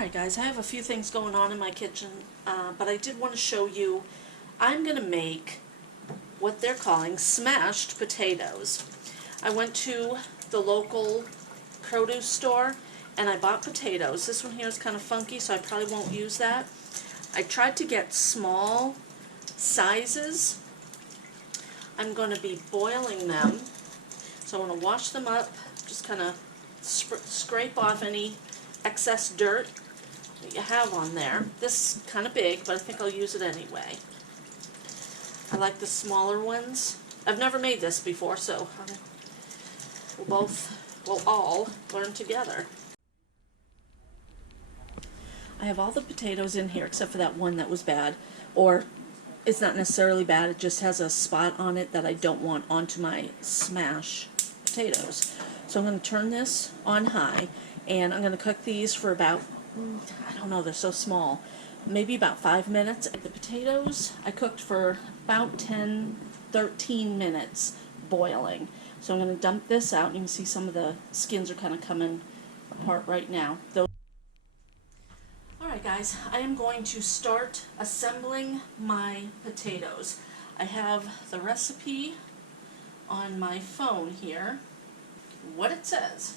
Alright guys, I have a few things going on in my kitchen, but I did want to show you, I'm going to make what they're calling smashed potatoes. I went to the local produce store and I bought potatoes. This one here is kind of funky, so I probably won't use that. I tried to get small sizes. I'm going to be boiling them, so I want to wash them up, just kind of scrape off any excess dirt that you have on there. This is kind of big, but I think I'll use it anyway. I like the smaller ones. I've never made this before, so we'll all learn together. I have all the potatoes in here except for that one that was bad, or it's not necessarily bad, it just has a spot on it that I don't want onto my smash potatoes. So I'm going to turn this on high, and I'm going to cook these for about, I don't know, they're so small, maybe about 5 minutes. The potatoes I cooked for about 10-13 minutes boiling. So I'm going to dump this out, and you can see some of the skins are kind of coming apart right now. Alright guys, I am going to start assembling my potatoes. I have the recipe on my phone here. What it says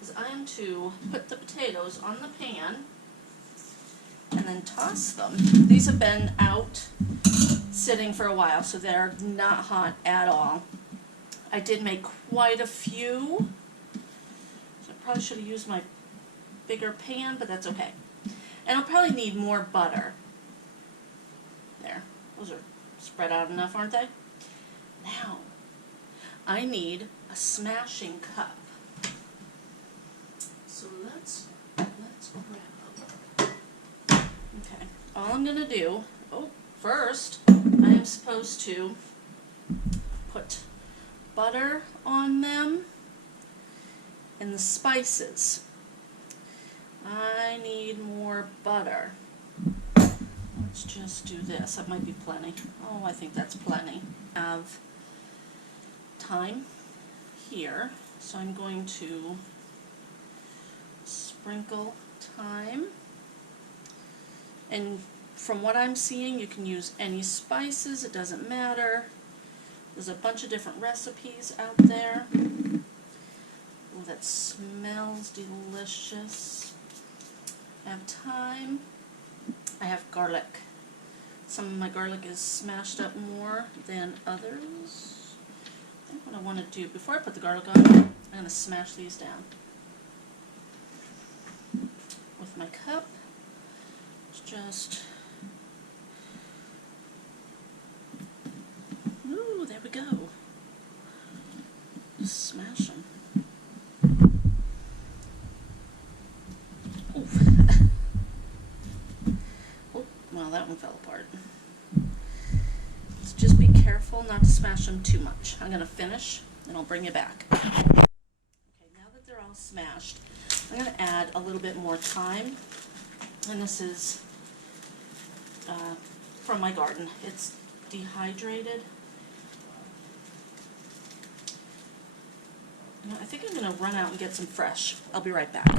is I am to put the potatoes on the pan and then toss them. These have been out sitting for a while, so they're not hot at all. I did make quite a few, so I probably should have used my bigger pan, but that's okay. And I'll probably need more butter. There, those are spread out enough, aren't they? Now, I need a smashing cup. So let's grab them. Okay, all I'm gonna do, first, I am supposed to put butter on them and the spices. I need more butter. Let's just do this. That might be plenty. Oh, I think that's plenty. I have thyme here, so I'm going to sprinkle thyme. And from what I'm seeing, you can use any spices, it doesn't matter. There's a bunch of different recipes out there. Oh, that smells delicious. I have thyme. I have garlic. Some of my garlic is smashed up more than others. I think what I want to do, before I put the garlic on, I'm going to smash these down. With my cup, it's just, ooh, there we go. Just smash them. Well, that one fell apart. So just be careful not to smash them too much. I'm going to finish, and I'll bring you back. Okay, now that they're all smashed, I'm going to add a little bit more thyme. And this is from my garden. It's dehydrated. I think I'm going to run out and get some fresh. I'll be right back.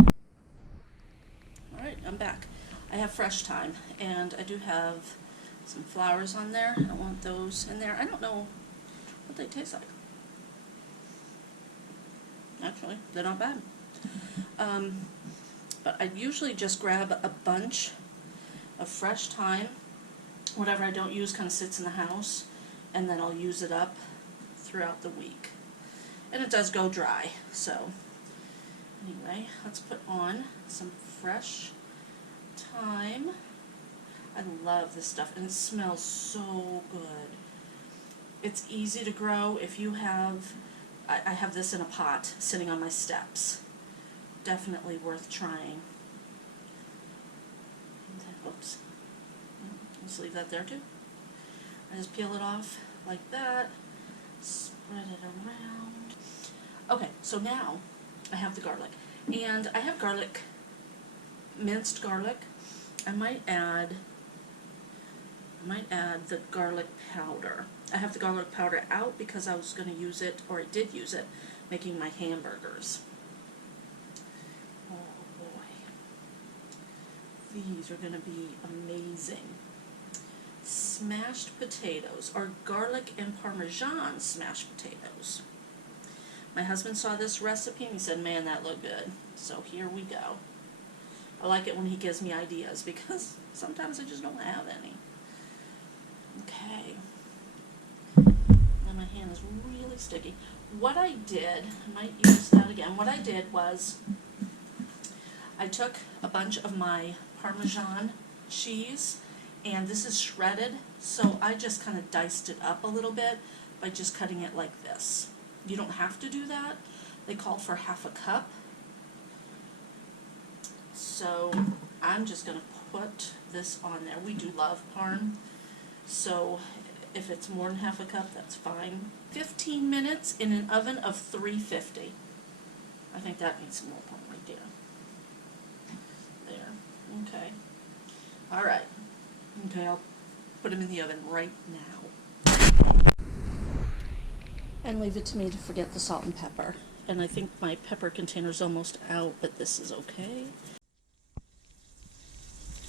Alright, I'm back. I have fresh thyme, and I do have some flowers on there. I don't want those in there. I don't know what they taste like. Actually, they're not bad. But I usually just grab a bunch of fresh thyme. Whatever I don't use kind of sits in the house, and then I'll use it up throughout the week. And it does go dry, so anyway, let's put on some fresh thyme. I love this stuff, and it smells so good. It's easy to grow. If you have, I have this in a pot sitting on my steps. Definitely worth trying. Oops. Let's leave that there too. I just peel it off like that. Spread it around. Okay, so now I have the garlic. And I have garlic, minced garlic. I might add the garlic powder. I have the garlic powder out because I was going to use it, or I did use it, making my hamburgers. Oh boy. these are going to be amazing. Smashed potatoes, or garlic and Parmesan smashed potatoes. My husband saw this recipe and he said, man, that looked good. So here we go. I like it when he gives me ideas because sometimes I just don't have any. Okay. And my hand is really sticky. What I did, I might use that again. What I did was I took a bunch of my Parmesan cheese, and this is shredded, so I just kind of diced it up a little bit by just cutting it like this. You don't have to do that. They call for half a cup. So I'm just going to put this on there. We do love parm, so if it's more than half a cup, that's fine. 15 minutes in an oven of 350. I think that needs some more parm right there. There. Okay. All right. Okay, I'll put them in the oven right now. And leave it to me to forget the salt and pepper. And I think my pepper container's almost out, but this is okay.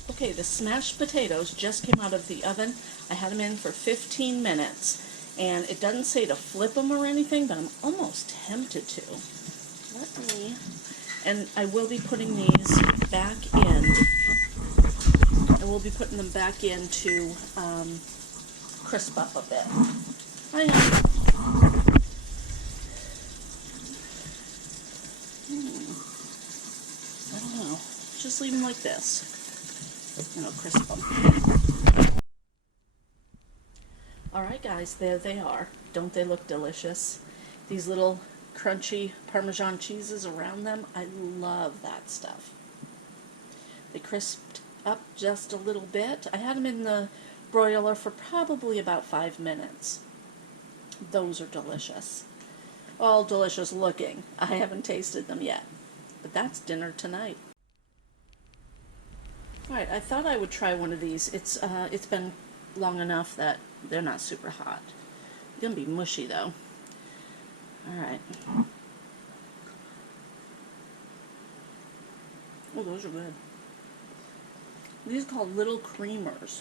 Okay, the smashed potatoes just came out of the oven. I had them in for 15 minutes. And it doesn't say to flip them or anything, but I'm almost tempted to. Let me... And I will be putting these back in. I will be putting them back in to crisp up a bit. Hang on. I don't know. Just leave them like this. And I'll crisp them. Alright guys, there they are. Don't they look delicious? These little crunchy Parmesan cheeses around them, I love that stuff. They crisped up just a little bit. I had them in the broiler for probably about 5 minutes. Those are delicious. All delicious looking. I haven't tasted them yet, but that's dinner tonight. Alright, I thought I would try one of these. It's been long enough that they're not super hot. They're gonna be mushy though. Alright. Oh, those are good. These are called Little Creamers.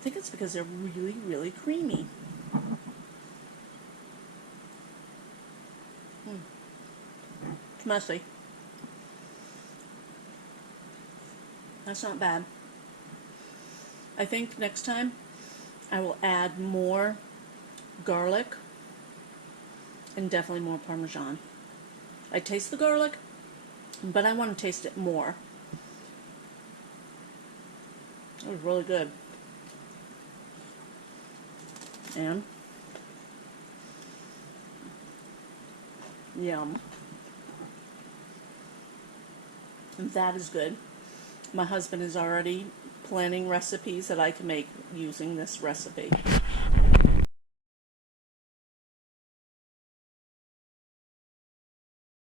I think it's because they're really, really creamy. It's messy. That's not bad. I think next time I will add more garlic and definitely more Parmesan. I taste the garlic, but I want to taste it more. It was really good. And yum. And that is good. My husband is already planning recipes that I can make using this recipe.